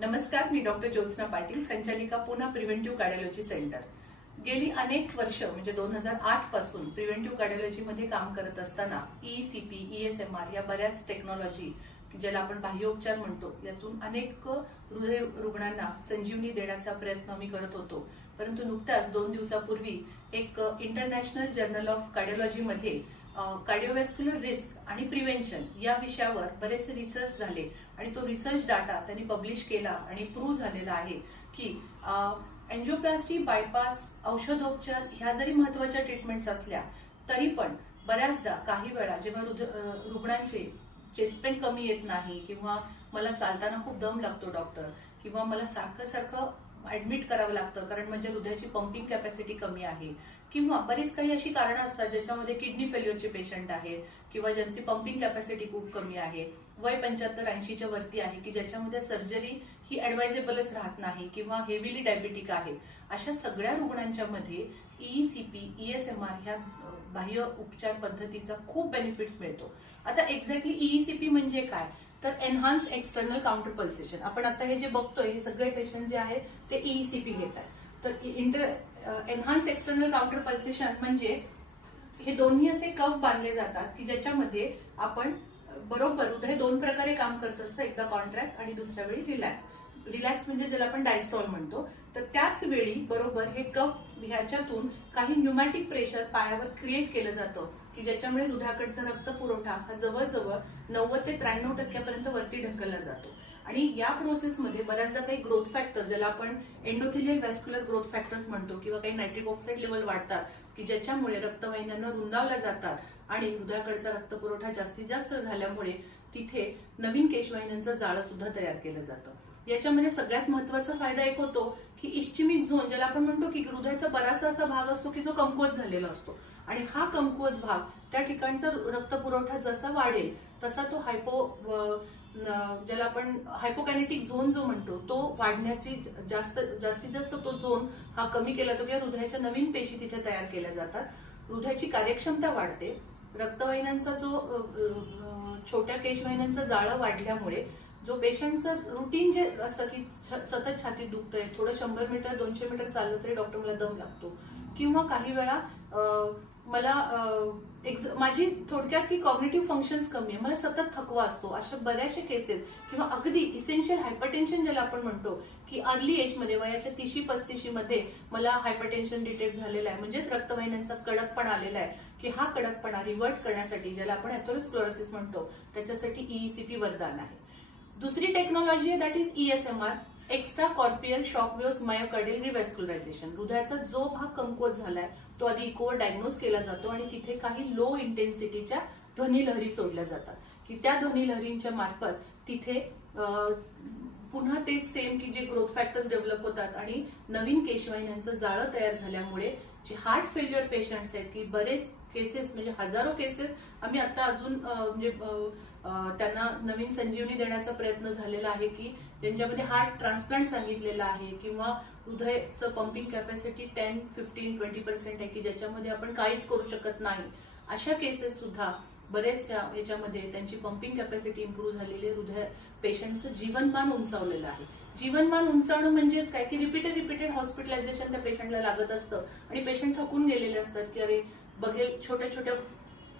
नमस्कार, मी डॉक्टर ज्योत्स्ना पाटील, संचालिका Poona preventive cardiology centre. गेली अनेक वर्ष म्हणजे 2008 पासून प्रिव्हेंटिव्ह कार्डिओलॉजीमध्ये काम करत असताना ईसीपी, ईएसएमआर या बऱ्याच टेक्नॉलॉजी ज्याला आपण बाह्योपचार म्हणतो, यातून अनेक हृदय रुग्णांना संजीवनी देण्याचा प्रयत्न आम्ही करत होतो. परंतु नुकताच 2 दिवसापूर्वी एक इंटरनॅशनल जर्नल ऑफ कार्डिओलॉजीमध्ये कार्डिओव्हॅस्क्युलर रिस्क आणि प्रिव्हेन्शन या विषयावर बरेचसे रिसर्च झाले आणि तो रिसर्च डाटा त्यांनी पब्लिश केला आणि प्रूव्ह झालेला आहे की एंजिओप्लास्टी, बायपास, औषधोपचार ह्या जरी महत्वाच्या ट्रीटमेंट्स असल्या तरी पण बऱ्याचदा काही वेळा जेव्हा रुग्णांचे चेस्ट पेन कमी येत नाही किंवा मला चालताना खूप दम लागतो डॉक्टर, किंवा मला सारखं ऍडमिट करावं लागतं कारण माझ्या हृदयाची पंपिंग कॅपॅसिटी कमी आहे, किंवा बरीच काही अशी कारणं असतात ज्याच्यामध्ये किडनी फेल्युअरचे पेशंट आहेत किंवा ज्यांची पंपिंग कॅपॅसिटी खूप कमी आहे, वय 75-80च्या वरती आहे की ज्याच्यामध्ये सर्जरी ही ऍडवायझेबलच राहत नाही किंवा हेवीली डायबिटिक आहे. अशा सगळ्या रुग्णांच्या मध्ये ईसीपी, ईएसएमआर ह्या बाह्य उपचार पद्धतीचा खूप बेनिफिट्स मिळतो. आता एक्झॅक्टली ईसीपी म्हणजे काय, तर एनहान्स एक्सटर्नल काउंटर पल्सेशन. आपण आता हे जे बघतोय हे सगळे पेशंट जे आहेत ते ईसीपी घेतात. तर एनहान्स एक्सटर्नल काउंटर पल्सेशन म्हणजे हे दोन्ही असे कव बांधले जातात की ज्याच्यामध्ये आपण बरोबर हृदय 2 प्रकारे काम करत असतं, एकदा कॉन्ट्रॅक्ट आणि दुसऱ्या वेळी रिलॅक्स. रिलॅक्स म्हणजे ज्याला आपण डायस्टॉल म्हणतो. तर त्याच वेळी बरोबर हे कफ ह्याच्यातून काही न्यूमॅटिक प्रेशर पायावर क्रिएट केलं जातं की ज्याच्यामुळे हृदयाकडचा रक्त पुरवठा हा जवळजवळ 90 ते 93% वरती ढकलला जातो. आणि या प्रोसेसमध्ये बऱ्याचदा काही ग्रोथ फॅक्टर ज्याला आपण एंडोथेलियल व्हॅस्क्युलर ग्रोथ फॅक्टर्स म्हणतो किंवा काही नायट्रिक ऑक्साईड लेवल वाढतात की ज्याच्यामुळे रक्तवाहिन्यांना रुंदावल्या जातात आणि हृदयाकडचा रक्तपुरवठा जास्तीत जास्त झाल्यामुळे तिथे नवीन केशवाहिन्यांचं जाळं सुद्धा तयार केलं जातं. याच्यामध्ये सगळ्यात महत्वाचा फायदा एक होतो की इस्चेमिक झोन ज्याला आपण म्हणतो की हृदयाचा बराचसा असा भाग असतो की जो कमकुवत झालेला असतो आणि हा कमकुवत भाग त्या ठिकाणचा रक्तपुरवठा जसा वाढेल तसा तो ज्याला आपण हायपोकायनेटिक झोन जो म्हणतो तो वाढण्याची जास्तीत जास्त तो झोन हा कमी केला जातो किंवा हृदयाच्या नवीन पेशी तिथे तयार केल्या जातात. हृदयाची कार्यक्षमता वाढते. रक्तवाहिन्यांचा जो छोट्या केशवाहिन्यांचं जाळं वाढल्यामुळे जो पेशंटचं रुटीन जे असतं की सतत छातीत दुखतंय, थोडं 100 मीटर 200 मीटर चाललं तरी डॉक्टर मला दम लागतो, किंवा काही वेळा मला माझी थोडक्यात की कॉग्निटिव्ह फंक्शन्स कमी आहे, मला सतत थकवा असतो, अशा बऱ्याचशा केसेस, किंवा अगदी इसेन्शियल हायपरटेन्शन ज्याला आपण म्हणतो की अर्ली एजमध्ये वयाच्या 30-35 मध्ये मला हायपरटेन्शन डिटेक्ट झालेला आहे, म्हणजेच रक्तवाहिन्यांचा कडकपणा आलेला आहे की हा कडकपणा रिव्हर्ट करण्यासाठी ज्याला आपण अथेरोस्क्लेरोसिस म्हणतो त्याच्यासाठी ईसीपी वरदान आहे. दुसरी टेक्नॉलॉजी आहे that is ESMR, extracorporeal shock waves myocardial revascularisation. हृदयाचा जो भाग कमकुवत झालाय तो आधी इकोवर डायग्नोज केला जातो आणि तिथे काही लो इंटेन्सिटीच्या ध्वनी लहरी सोडल्या जातात की त्या ध्वनी लहरींच्या मार्फत तिथे पुन्हा तेच सेम की जे ग्रोथ फॅक्टर्स डेव्हलप होतात आणि नवीन केशवाहिन्यांचं जाळं तयार झाल्यामुळे जे हार्ट फेल्युअर पेशंट्स आहेत की बरेच केसेस म्हणजे हजारो केसेस आम्ही आता अजून म्हणजे त्यांना नवीन संजीवनी देण्याचा प्रयत्न झालेला आहे की ज्यांच्यामध्ये हार्ट ट्रान्सप्लांट सांगितलेला आहे किंवा हृदयाचं पंपिंग कॅपॅसिटी 10, 15, 20% आहे की ज्याच्यामध्ये आपण काहीच करू शकत नाही. अशा केसेस सुद्धा बरेचशा याच्यामध्ये त्यांची पंपिंग कॅपॅसिटी इम्प्रूव्ह झालेली, हृदय पेशंटचं जीवनमान उंचावलेलं आहे. जीवनमान उंचावणं म्हणजेच काय की रिपीटेड हॉस्पिटलायझेशन त्या पेशंटला लागत असतं आणि पेशंट थकून गेलेले असतात की अरे बघेल छोट्या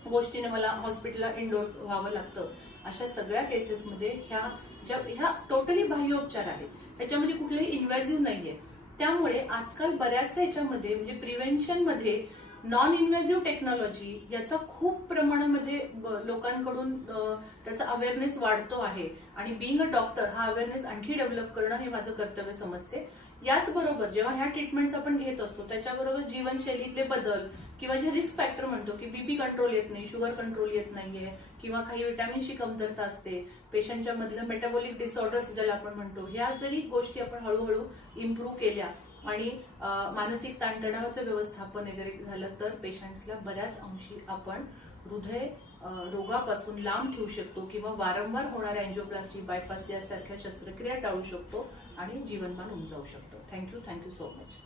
गोष्टीने मला हॉस्पिटलला इंडोर व्हावं लागतं. अशा सगळ्या केसेसमध्ये ह्या टोटली बाह्योपचार आहे, ह्याच्यामध्ये कुठलंही इन्व्हेसिव्ह नाहीये. त्यामुळे आजकाल बऱ्याचशा याच्यामध्ये म्हणजे प्रिव्हेन्शन मध्ये नॉन इन्व्हेसिव्ह टेक्नॉलॉजी याचा खूप प्रमाणामध्ये लोकांकडून त्याचा अवेअरनेस वाढतो आहे आणि बीइंग अ डॉक्टर हा अवेअरनेस आणखी डेव्हलप करणं हे माझं कर्तव्य समजते. याचबरोबर जेव्हा ह्या ट्रीटमेंट्स आपण घेत असतो त्याच्याबरोबर जीवनशैलीतले बदल किंवा जे रिस्क फॅक्टर म्हणतो की बीपी कंट्रोल येत नाही, शुगर कंट्रोल येत नाहीये किंवा काही विटॅमिनची कमतरता असते, पेशंटच्या मधलं मेटाबॉलिक डिसऑर्डर्स ज्याला आपण म्हणतो, ह्या जरी गोष्टी आपण हळूहळू इम्प्रूव्ह केल्या आणि मानसिक ताणतणावाचं व्यवस्थापन वगैरे झालं तर पेशंट्सला बऱ्याच अंशी आपण हृदय रोगापासून लांब ठेवू शकतो किंवा वारंवार होणाऱ्या एंजिओप्लास्टी, बायपास यासारख्या शस्त्रक्रिया टाळू शकतो आणि जीवनमान उंचावू शकतो. Thank you so much.